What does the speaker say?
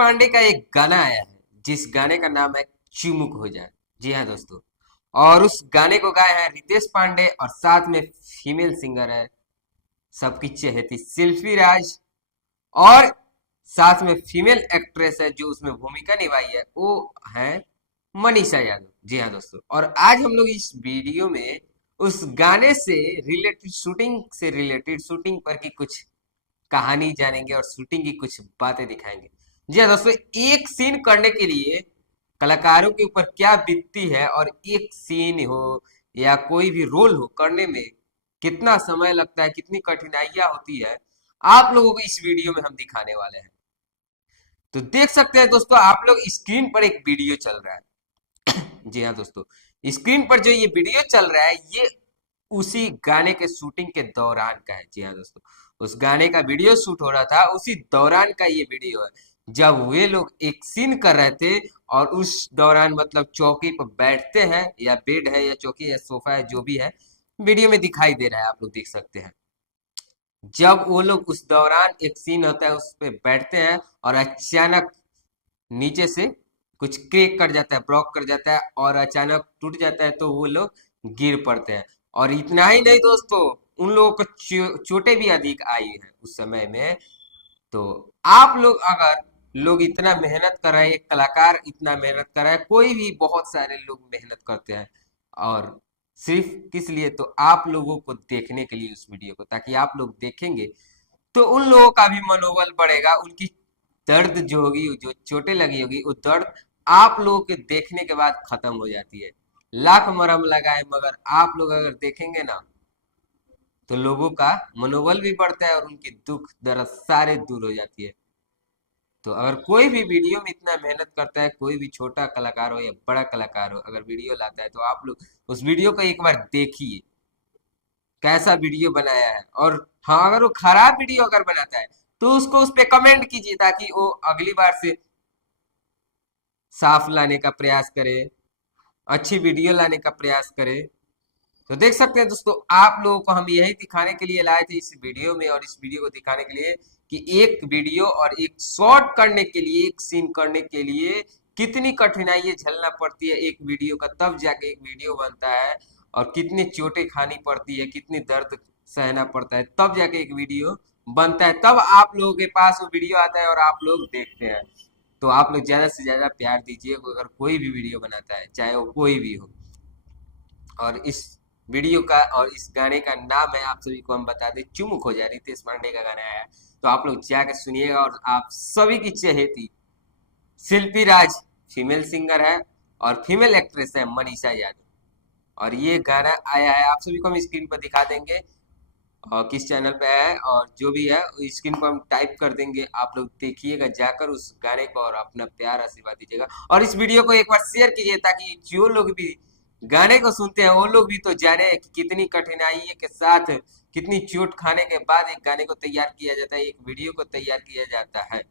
पांडे का एक गाना आया है जिस गाने का नाम है चुमुक हो जाए। जी हाँ दोस्तों, और उस गाने को गाए हैं रितेश पांडे और साथ में फीमेल सिंगर है सबकी चहेती शिल्पी राज, और साथ में फीमेल एक्ट्रेस है जो उसमें भूमिका निभाई है वो है मनीषा यादव। जी हाँ दोस्तों, और आज हम लोग इस वीडियो में उस गाने से रिलेटेड शूटिंग पर की कुछ कहानी जानेंगे और शूटिंग की कुछ बातें दिखाएंगे। जी हाँ दोस्तों, एक सीन करने के लिए कलाकारों के ऊपर क्या बीतती है और एक सीन हो या कोई भी रोल हो करने में कितना समय लगता है, कितनी कठिनाइयां होती है, आप लोगों को इस वीडियो में हम दिखाने वाले हैं। तो देख सकते हैं दोस्तों, आप लोग स्क्रीन पर एक वीडियो चल रहा है। जी हाँ दोस्तों, स्क्रीन पर जो ये वीडियो चल रहा है ये उसी गाने के शूटिंग के दौरान का है। जी हाँ दोस्तों, उस गाने का वीडियो शूट हो रहा था उसी दौरान का ये वीडियो है, जब वे लोग एक सीन कर रहे थे और उस दौरान मतलब चौकी पर बैठते हैं या बेड है या चौकी या सोफा है जो भी है, वीडियो में दिखाई दे रहा है, आप लोग देख सकते हैं। जब वो लोग उस दौरान एक सीन होता है उस पे बैठते हैं और अचानक नीचे से कुछ क्रेक कर जाता है, ब्लॉक कर जाता है और अचानक टूट जाता है तो वो लोग गिर पड़ते हैं। और इतना ही नहीं दोस्तों, उन लोगों को चोटें भी अधिक आई है उस समय में। तो आप लोग अगर लोग इतना मेहनत कर रहे हैं, एक कलाकार इतना मेहनत कर रहा है, कोई भी बहुत सारे लोग मेहनत करते हैं, और सिर्फ किस लिए, तो आप लोगों को देखने के लिए उस वीडियो को, ताकि आप लोग देखेंगे तो उन लोगों का भी मनोबल बढ़ेगा, उनकी दर्द जो होगी, जो चोटें लगी होगी, वो दर्द आप लोगों के देखने के बाद खत्म हो जाती है। लाख मरहम लगाए मगर आप लोग अगर देखेंगे ना तो लोगों का मनोबल भी बढ़ता है और उनकी दुख दर्द सारे दूर हो जाती है। तो अगर कोई भी वीडियो में इतना मेहनत करता है, कोई भी छोटा कलाकार हो या बड़ा कलाकार हो, अगर वीडियो लाता है तो आप लोग उस वीडियो को एक बार देखिए कैसा वीडियो बनाया है। और हाँ, अगर वो खराब वीडियो अगर बनाता है तो उसको उस पे कमेंट कीजिए ताकि वो अगली बार से साफ लाने का प्रयास करे, अच्छी वीडियो लाने का प्रयास करे। तो देख सकते हैं दोस्तों, आप लोगों को हम यही दिखाने के लिए लाए थे इस वीडियो में, और इस वीडियो को दिखाने के लिए कि एक वीडियो और एक शॉट करने के लिए, एक सीन करने के लिए कितनी कठिनाइयां झेलना पड़ती है एक वीडियो का, तब जाके एक वीडियो बनता है। और कितनी चोटें खानी पड़ती है, कितनी दर्द सहना पड़ता है, तब जाके एक वीडियो बनता है, तब आप लोगों के पास वो वीडियो आता है और आप लोग देखते हैं। तो आप लोग ज्यादा से ज्यादा प्यार दीजिए अगर कोई भी वीडियो बनाता है, चाहे वो कोई भी हो। और इस वीडियो का और इस गाने का नाम है, आप सभी को हम बता दें, चुमुक हो जाए, रितेश पांडे का गाना है। तो आप लोग जाकर सुनिएगा, और आप सभी की चहेती शिल्पी राज फीमेल सिंगर है और फीमेल एक्ट्रेस है मनीषा यादव, और ये गाना आया है, आप सभी को हम स्क्रीन पर दिखा देंगे और किस चैनल पे है और जो भी है स्क्रीन पर हम टाइप कर देंगे। आप लोग देखिएगा जाकर उस गाने को और अपना प्यार आशीर्वाद दीजिएगा, और इस वीडियो को एक बार शेयर कीजिए ताकि जो लोग भी गाने को सुनते हैं वो लोग भी तो जाने कि कितनी कठिनाई के साथ, कितनी चोट खाने के बाद एक गाने को तैयार किया जाता है, एक वीडियो को तैयार किया जाता है।